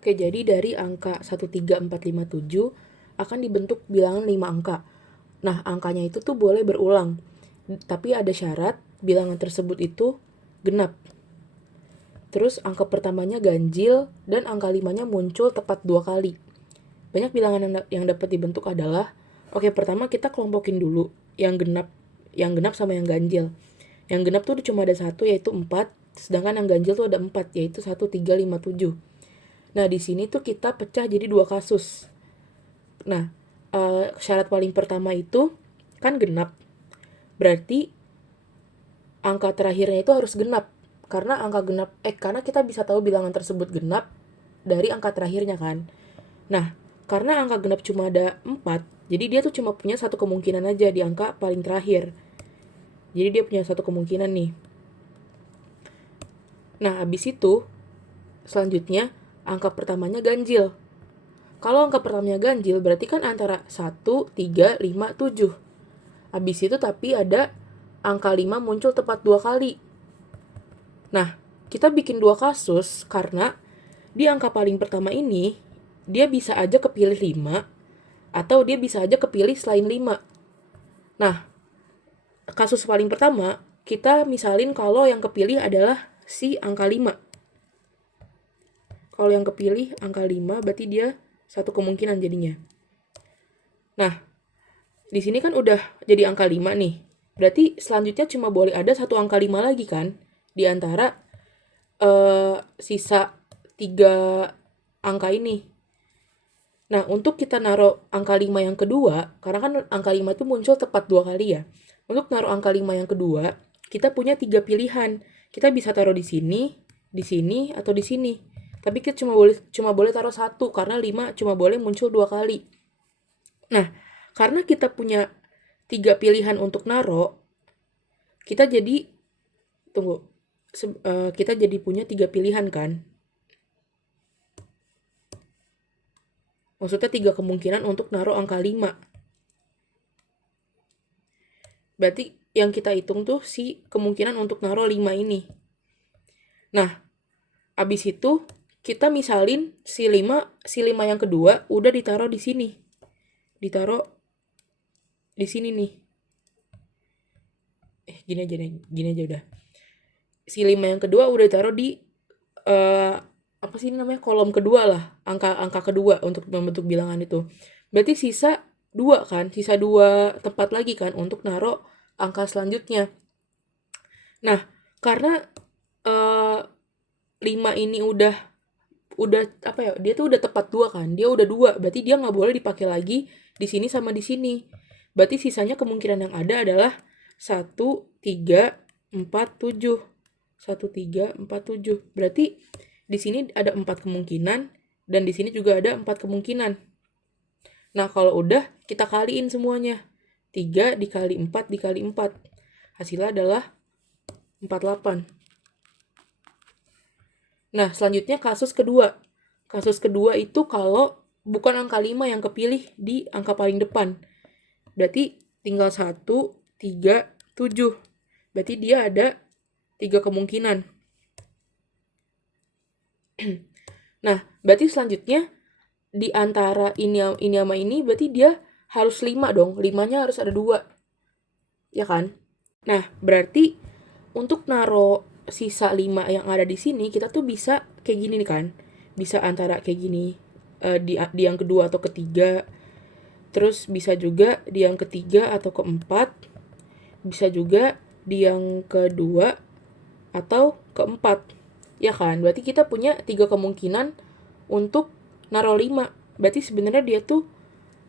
Oke, jadi dari angka 13457 akan dibentuk bilangan 5 angka. Nah, angkanya itu tuh boleh berulang. Tapi ada syarat bilangan tersebut itu genap. Terus angka pertamanya ganjil dan angka 5-nya muncul tepat 2 kali. Banyak bilangan yang dapat dibentuk adalah, oke, pertama kita kelompokin dulu yang genap sama yang ganjil. Yang genap tuh cuma ada satu, yaitu 4, sedangkan yang ganjil tuh ada 4, yaitu 1357. Nah, di sini tuh kita pecah jadi 2 kasus. Nah, syarat paling pertama itu kan genap. Berarti angka terakhirnya itu harus genap. Karena kita bisa tahu bilangan tersebut genap dari angka terakhirnya kan. Nah, karena angka genap cuma ada 4, jadi dia tuh cuma punya satu kemungkinan aja di angka paling terakhir. Jadi dia punya satu kemungkinan nih. Nah, habis itu, selanjutnya, angka pertamanya ganjil. Kalau angka pertamanya ganjil, berarti kan antara 1, 3, 5, 7. Habis itu tapi ada angka 5 muncul tepat 2 kali. Nah, kita bikin 2 kasus karena di angka paling pertama ini, dia bisa aja kepilih 5, atau dia bisa aja kepilih selain 5. Nah, kasus paling pertama, kita misalin kalau yang kepilih adalah si angka 5. Kalau yang kepilih angka 5, berarti dia satu kemungkinan jadinya. Nah, di sini kan udah jadi angka 5 nih. Berarti selanjutnya cuma boleh ada satu angka 5 lagi kan? Di antara sisa 3 angka ini. Nah, untuk kita naruh angka 5 yang kedua, karena kan angka 5 itu muncul tepat 2 kali ya. Untuk naruh angka 5 yang kedua, kita punya 3 pilihan. Kita bisa taruh di sini, atau di sini. Tapi kita cuma boleh taruh satu, karena 5 cuma boleh muncul 2 kali. Nah, karena kita punya 3 pilihan untuk naruh, kita jadi, kita jadi punya 3 pilihan kan. Maksudnya 3 kemungkinan untuk naruh angka 5. Berarti yang kita hitung tuh si kemungkinan untuk naruh 5 ini. Nah, abis itu kita misalin si 5 yang kedua udah ditaruh di sini. Ditaruh di sini nih. Gini aja udah. Si 5 yang kedua udah ditaruh di apa sih namanya, kolom kedua lah, angka kedua untuk membentuk bilangan itu. Berarti sisa 2 kan, sisa 2 tempat lagi kan untuk naruh angka selanjutnya. Nah, karena 5 ini udah apa ya, dia tuh udah tepat 2 kan, dia udah 2, berarti dia nggak boleh dipakai lagi di sini sama di sini. Berarti sisanya kemungkinan yang ada adalah 1, 3, 4, 7. 1, 3, 4, 7. Berarti di sini ada 4 kemungkinan, dan di sini juga ada 4 kemungkinan. Nah, kalau udah, kita kaliin semuanya. 3 dikali 4 dikali 4. Hasilnya adalah 48. Nah, selanjutnya kasus kedua. Kasus kedua itu kalau bukan angka 5 yang kepilih di angka paling depan. Berarti tinggal 1, 3, 7. Berarti dia ada 3 kemungkinan. Nah, berarti selanjutnya di antara ini sama ini berarti dia harus 5 dong. 5-nya harus ada 2. Ya kan? Nah, berarti untuk naro sisa 5 yang ada di sini, kita tuh bisa kayak gini nih kan. Bisa antara kayak gini, di yang kedua atau ketiga. Terus bisa juga di yang ketiga atau keempat. Bisa juga di yang kedua atau keempat. Ya kan? Berarti kita punya 3 kemungkinan untuk naruh 5. Berarti sebenarnya dia tuh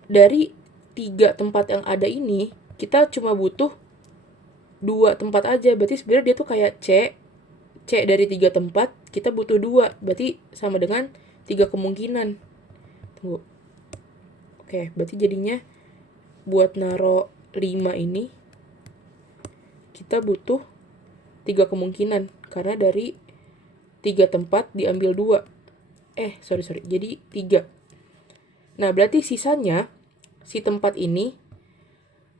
dari 3 tempat yang ada ini, kita cuma butuh 2 tempat aja. Berarti sebenarnya dia tuh kayak C dari 3 tempat, kita butuh 2. Berarti sama dengan 3 kemungkinan. Tunggu. Oke, berarti jadinya buat naruh 5 ini, kita butuh 3 kemungkinan. Karena dari 3 tempat diambil 2. Sorry. Jadi 3. Nah, berarti sisanya, si tempat ini,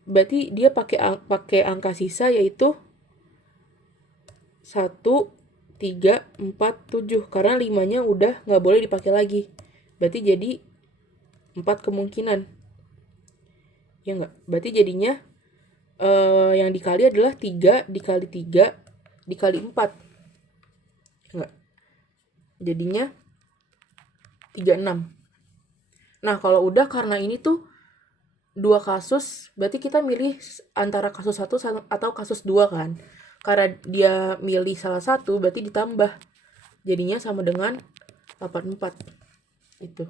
berarti dia pakai angka sisa yaitu 1, 3, 4, 7. Karena 5-nya udah nggak boleh dipakai lagi. Berarti jadi 4 kemungkinan. Ya nggak? Berarti jadinya yang dikali adalah 3 dikali 3 dikali 4. Enggak. Jadinya 36. Nah, kalau udah karena ini tuh 2 kasus, berarti kita milih antara kasus 1 atau kasus 2 kan. Karena dia milih salah satu, berarti ditambah. Jadinya sama dengan 84. Itu.